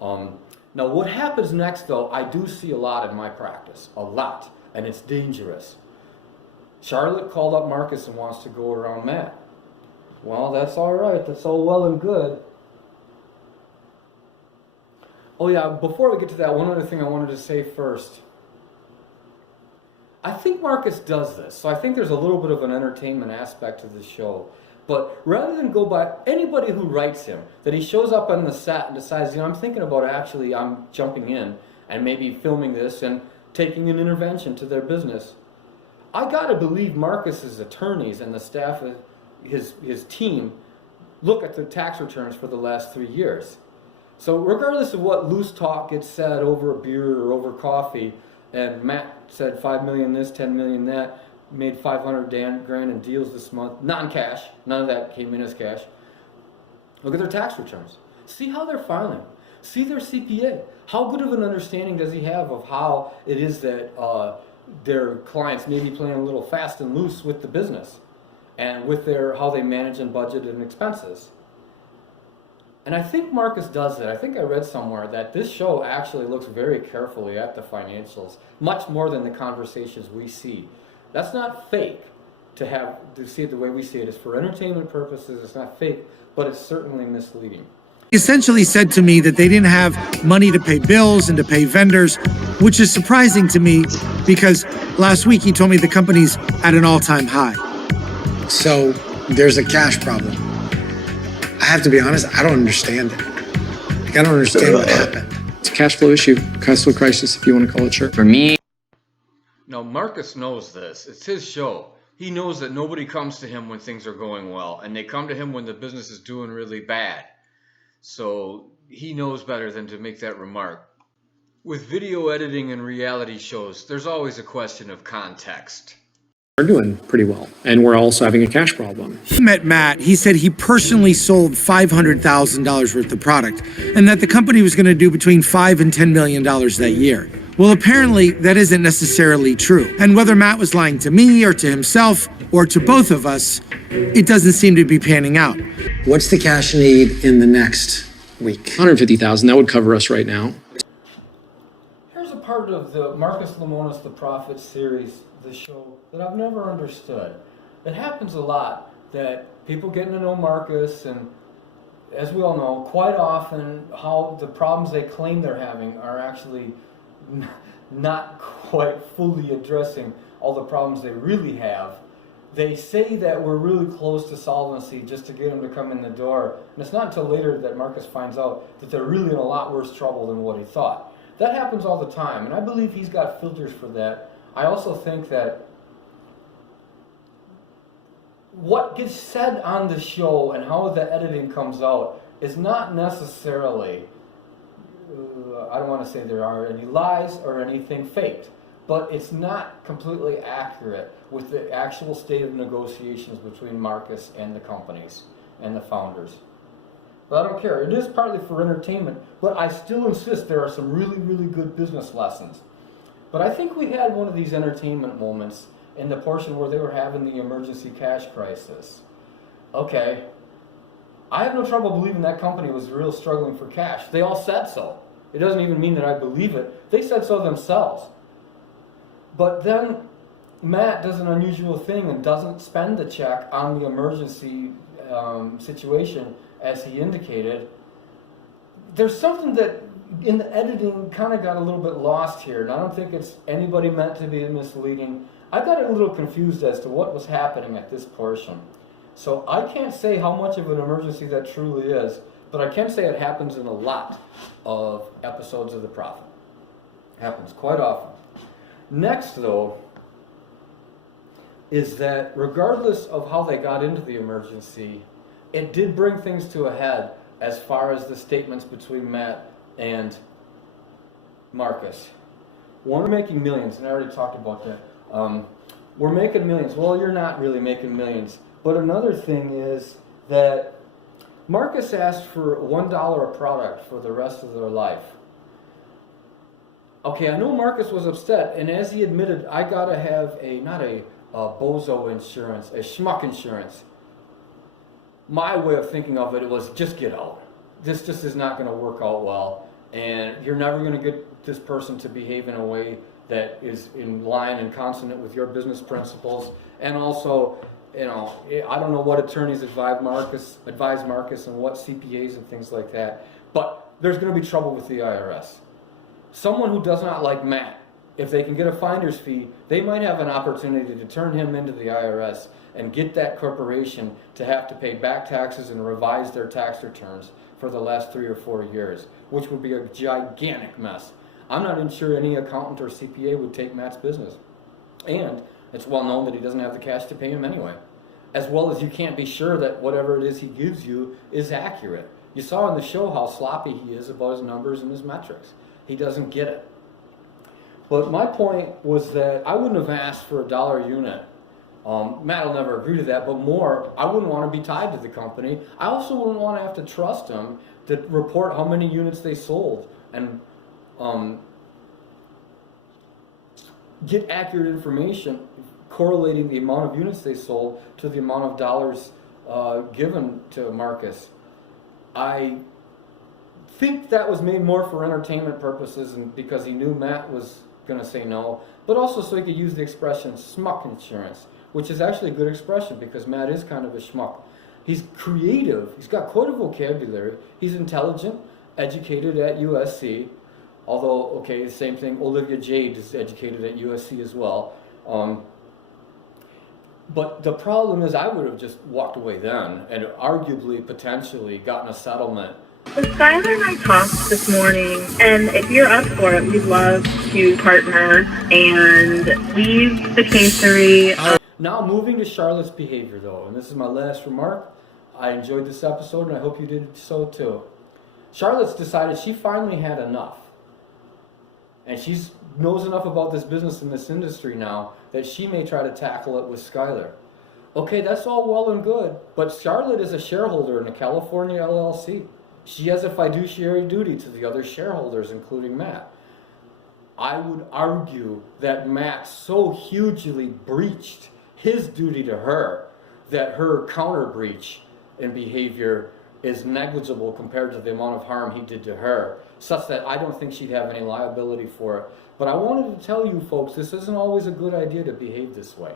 Now what happens next though, I do see a lot in my practice, a lot, and it's dangerous. Charlotte called up Marcus and wants to go around Matt. Well, that's all right, that's all well and good. Oh yeah, before we get to that, one other thing I wanted to say first. I think Marcus does this, so I think there's a little bit of an entertainment aspect to the show. But rather than go by anybody who writes him, that he shows up on the set and decides, I'm thinking about I'm jumping in and maybe filming this and taking an intervention to their business. I gotta believe Marcus's attorneys and the staff of his team look at the tax returns for the last 3 years. So regardless of what loose talk gets said over a beer or over coffee, and Matt said 5 million this, 10 million that, made 500 grand in deals this month, not in cash, none of that came in as cash. Look at their tax returns. See how they're filing. See their CPA. How good of an understanding does he have of how it is that their clients may be playing a little fast and loose with the business and with how they manage and budget and expenses. And I think Marcus does that. I think I read somewhere that this show actually looks very carefully at the financials, much more than the conversations we see. That's not fake to see it the way we see it. It's for entertainment purposes. It's not fake, but it's certainly misleading. He essentially said to me that they didn't have money to pay bills and to pay vendors, which is surprising to me because last week he told me the company's at an all-time high. So there's a cash problem. I have to be honest, I don't understand it. I don't understand what happened. It's a cash flow issue, cash flow crisis, if you want to call it short. For me, now Marcus knows this. It's his show. He knows that nobody comes to him when things are going well, and they come to him when the business is doing really bad. So he knows better than to make that remark. With video editing and reality shows, there's always a question of context. We're doing pretty well, and we're also having a cash problem. He met Matt. He said he personally sold $500,000 worth of product, and that the company was going to do between $5 and $10 million that year. Well, apparently that isn't necessarily true. And whether Matt was lying to me or to himself or to both of us, it doesn't seem to be panning out. What's the cash need in the next week? $150,000, that would cover us right now. Here's a part of the Marcus Lemonis, The Prophet series, the show, that I've never understood. It happens a lot that people getting to know Marcus, and as we all know, quite often how the problems they claim they're having are actually not quite fully addressing all the problems they really have. They say that we're really close to solvency just to get them to come in the door, and it's not until later that Marcus finds out that they're really in a lot worse trouble than what he thought. That happens all the time, and I believe he's got filters for that. I also think that what gets said on the show and how the editing comes out is not necessarily, I don't want to say there are any lies or anything faked, but it's not completely accurate with the actual state of negotiations between Marcus and the companies and the founders. But I don't care. It is partly for entertainment, but I still insist there are some really, really good business lessons. But I think we had one of these entertainment moments in the portion where they were having the emergency cash crisis. Okay, I have no trouble believing that company was real struggling for cash. They all said so. It doesn't even mean that I believe it. They said so themselves. But then Matt does an unusual thing and doesn't spend the check on the emergency situation as he indicated. There's something that in the editing kind of got a little bit lost here, and I don't think it's anybody meant to be misleading. I got a little confused as to what was happening at this portion. So I can't say how much of an emergency that truly is, but I can say it happens in a lot of episodes of The Prophet. It happens quite often. Next, though, is that regardless of how they got into the emergency, it did bring things to a head as far as the statements between Matt and Marcus. One, we're making millions, and I already talked about that. We're making millions. Well, you're not really making millions. But another thing is that Marcus asked for $1 a product for the rest of their life. Okay, I know Marcus was upset, and as he admitted, I gotta have not a bozo insurance, a schmuck insurance. My way of thinking of it was just get out. This just is not gonna work out well. and you're never going to get this person to behave in a way that is in line and consonant with your business principles. And also, you know, I don't know what attorneys advise Marcus and what CPAs and things like that, but there's going to be trouble with the IRS. Someone who does not like Matt, if they can get a finder's fee, they might have an opportunity to turn him into the IRS and get that corporation to have to pay back taxes and revise their tax returns for the last 3 or 4 years, which would be a gigantic mess. I'm not even sure any accountant or CPA would take Matt's business. And it's well known that he doesn't have the cash to pay him anyway. As well as you can't be sure that whatever it is he gives you is accurate. You saw in the show how sloppy he is about his numbers and his metrics. He doesn't get it. But my point was that I wouldn't have asked for $1 a unit. Matt will never agree to that, but more, I wouldn't want to be tied to the company. I also wouldn't want to have to trust him to report how many units they sold and get accurate information correlating the amount of units they sold to the amount of dollars given to Marcus. I think that was made more for entertainment purposes and because he knew Matt was going to say no, but also so he could use the expression schmuck insurance, which is actually a good expression because Matt is kind of a schmuck. He's creative, he's got quite a vocabulary, he's intelligent, educated at USC, although, okay, same thing, Olivia Jade is educated at USC as well. But the problem is I would have just walked away then and arguably, potentially gotten a settlement. So Skylar and I talked this morning, and if you're up for it, we'd love to partner and leave the casery. Now moving to Charlotte's behavior though, and this is my last remark. I enjoyed this episode and I hope you did so too. Charlotte's decided she finally had enough. And she knows enough about this business and this industry now that she may try to tackle it with Skylar. Okay, that's all well and good, but Charlotte is a shareholder in a California LLC. She has a fiduciary duty to the other shareholders, including Matt. I would argue that Matt so hugely breached his duty to her that her counter breach in behavior is negligible compared to the amount of harm he did to her, such that I don't think she'd have any liability for it. But I wanted to tell you folks, this isn't always a good idea to behave this way.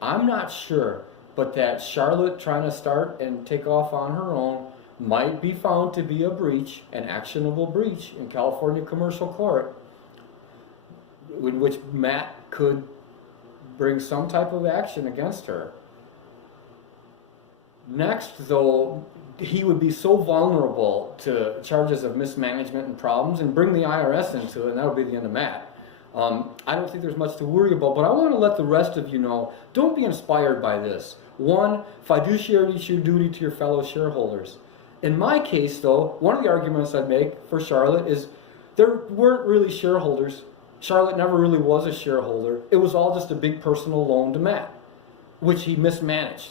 I'm not sure, but that Charlotte trying to start and take off on her own might be found to be a breach, an actionable breach in California commercial court, in which Matt could bring some type of action against her. Next, though, he would be so vulnerable to charges of mismanagement and problems and bring the IRS into it, and that would be the end of Matt. I don't think there's much to worry about, but I want to let the rest of you know, don't be inspired by this. One, fiduciary duty to your fellow shareholders. In my case, though, one of the arguments I'd make for Charlotte is there weren't really shareholders. Charlotte never really was a shareholder. It was all just a big personal loan to Matt, which he mismanaged,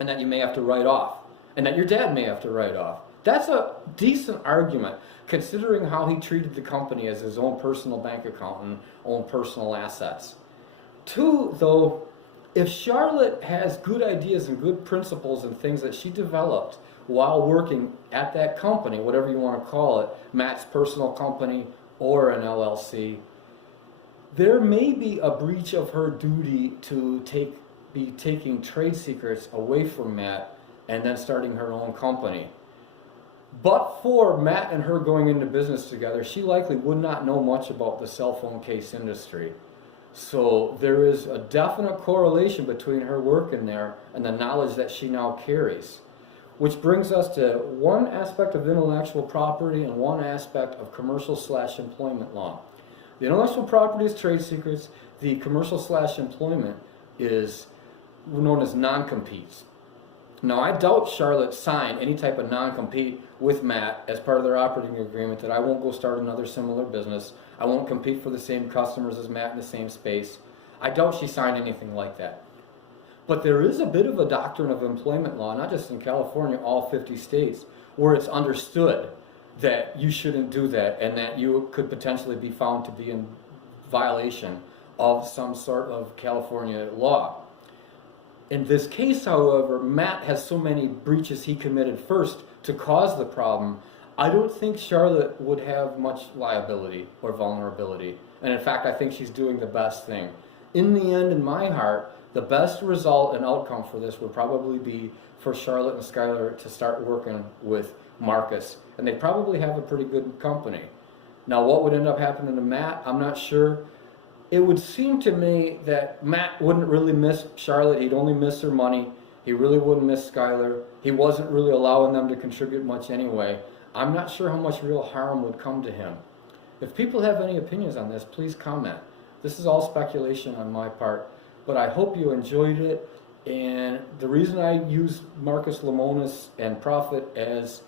and that you may have to write off, and that your dad may have to write off. That's a decent argument, considering how he treated the company as his own personal bank account and own personal assets. Two, though, if Charlotte has good ideas and good principles and things that she developed while working at that company, whatever you want to call it, Matt's personal company or an LLC, there may be a breach of her duty to be taking trade secrets away from Matt and then starting her own company. But for Matt and her going into business together, she likely would not know much about the cell phone case industry. So there is a definite correlation between her work in there and the knowledge that she now carries. Which brings us to one aspect of intellectual property and one aspect of commercial/employment law. The intellectual property is trade secrets. The commercial/employment is known as non-competes. Now, I doubt Charlotte signed any type of non-compete with Matt as part of their operating agreement that I won't go start another similar business. I won't compete for the same customers as Matt in the same space. I doubt she signed anything like that. But there is a bit of a doctrine of employment law, not just in California, all 50 states, where it's understood that you shouldn't do that and that you could potentially be found to be in violation of some sort of California law. In this case, however, Matt has so many breaches he committed first to cause the problem. I don't think Charlotte would have much liability or vulnerability. And in fact, I think she's doing the best thing. In the end, in my heart, the best result and outcome for this would probably be for Charlotte and Skylar to start working with Marcus. And they probably have a pretty good company. Now, what would end up happening to Matt, I'm not sure. It would seem to me that Matt wouldn't really miss Charlotte. He'd only miss her money. He really wouldn't miss Skylar. He wasn't really allowing them to contribute much anyway. I'm not sure how much real harm would come to him. If people have any opinions on this, please comment. This is all speculation on my part, but I hope you enjoyed it. And the reason I use Marcus Lemonis and Profit as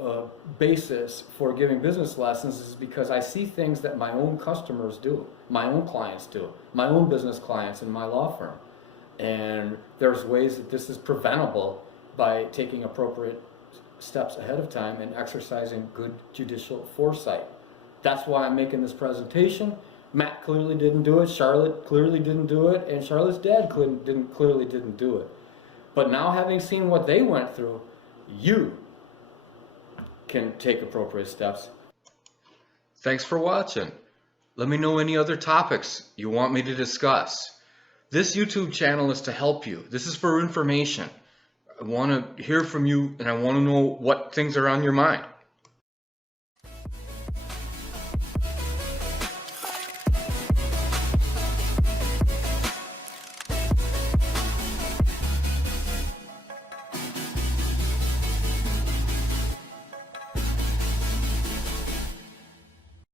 a basis for giving business lessons is because I see things that my own customers do, my own clients do, my own business clients in my law firm. And there's ways that this is preventable by taking appropriate steps ahead of time and exercising good judicial foresight. That's why I'm making this presentation. Matt clearly didn't do it, Charlotte clearly didn't do it, and Charlotte's dad clearly didn't do it. But now, having seen what they went through, you can take appropriate steps. Thanks for watching. Let me know any other topics you want me to discuss. This YouTube channel is to help you. This is for information. I want to hear from you, and I want to know what things are on your mind.